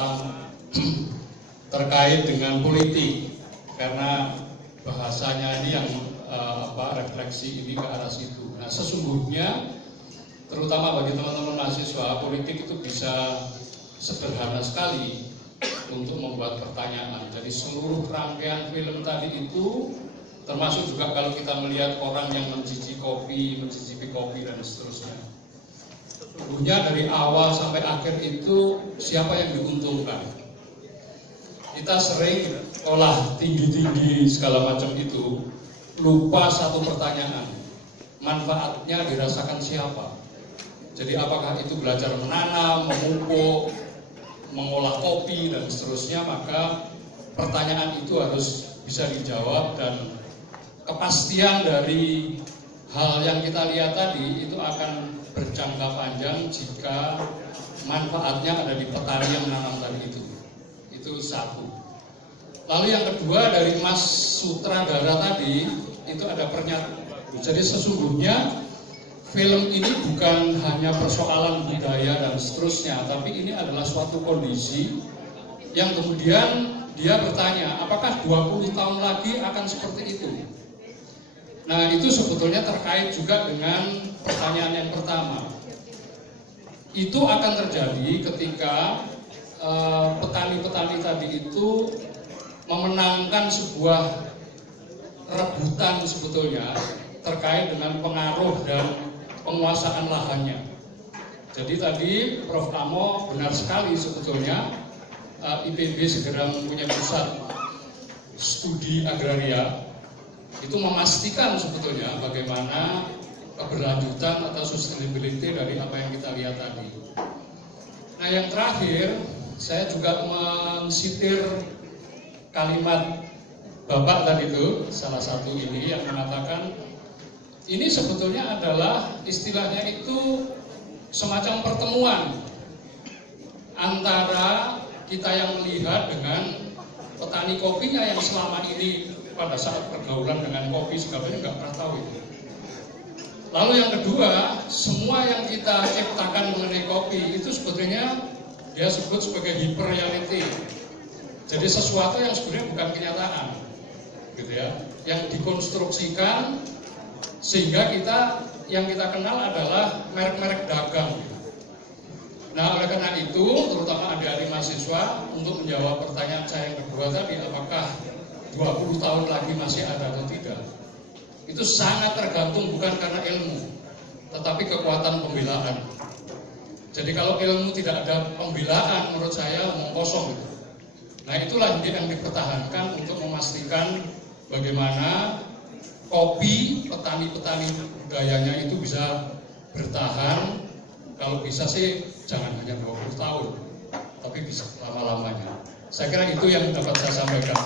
tentang terkait dengan politik, karena bahasanya ini yang refleksi ini ke arah situ. Nah, sesungguhnya terutama bagi teman-teman mahasiswa, politik itu bisa sederhana sekali untuk membuat pertanyaan. Jadi seluruh rangkaian film tadi itu, termasuk juga kalau kita melihat orang yang mencicipi kopi dan seterusnya. Sesungguhnya dari awal sampai akhir itu siapa yang diuntungkan? Kita sering olah tinggi-tinggi segala macam itu, lupa satu pertanyaan, manfaatnya dirasakan siapa? Jadi apakah itu belajar menanam, memupuk, mengolah kopi dan seterusnya, maka pertanyaan itu harus bisa dijawab, dan kepastian dari hal yang kita lihat tadi itu akan berjangka panjang jika manfaatnya ada di petani yang menanam tadi itu. Itu satu. Lalu yang kedua, dari Mas Sutradara tadi itu ada pernyataan. Jadi sesungguhnya film ini bukan hanya persoalan budaya dan seterusnya, tapi ini adalah suatu kondisi yang kemudian dia bertanya, apakah 20 tahun lagi akan seperti itu? Nah, itu sebetulnya terkait juga dengan pertanyaan yang pertama. Itu akan terjadi ketika petani-petani tadi itu memenangkan sebuah rebutan sebetulnya terkait dengan pengaruh dan penguasaan lahannya. Jadi tadi Prof. Amo benar sekali sebetulnya, IPB segera mempunyai pusat studi agraria, itu memastikan sebetulnya bagaimana keberlanjutan atau sustainability dari apa yang kita lihat tadi. Nah, yang terakhir saya juga mensitir kalimat Bapak tadi itu, salah satu ini yang mengatakan ini sebetulnya adalah istilahnya itu semacam pertemuan antara kita yang melihat dengan petani kopinya yang selama ini pada saat pergaulan dengan kopi segala nggak pernah tahu itu. Lalu yang kedua, semua yang kita ciptakan mengenai kopi itu sebetulnya dia sebut sebagai hyper reality. Jadi sesuatu yang sebenarnya bukan kenyataan, gitu ya, yang dikonstruksikan sehingga yang kita kenal adalah merek-merek dagang. Nah, oleh karena itu, terutama adik-adik mahasiswa, untuk menjawab pertanyaan saya yang kedua tadi, apakah 20 tahun lagi masih ada atau tidak, itu sangat tergantung bukan karena ilmu, tetapi kekuatan pembelaan. Jadi kalau ilmu tidak ada pembelaan, menurut saya omong kosong itu. Nah, itulah yang dipertahankan untuk memastikan bagaimana kopi, petani-petani budayanya itu bisa bertahan. Kalau bisa sih jangan hanya 20 tahun, tapi bisa lama-lamanya. Saya kira itu yang dapat saya sampaikan.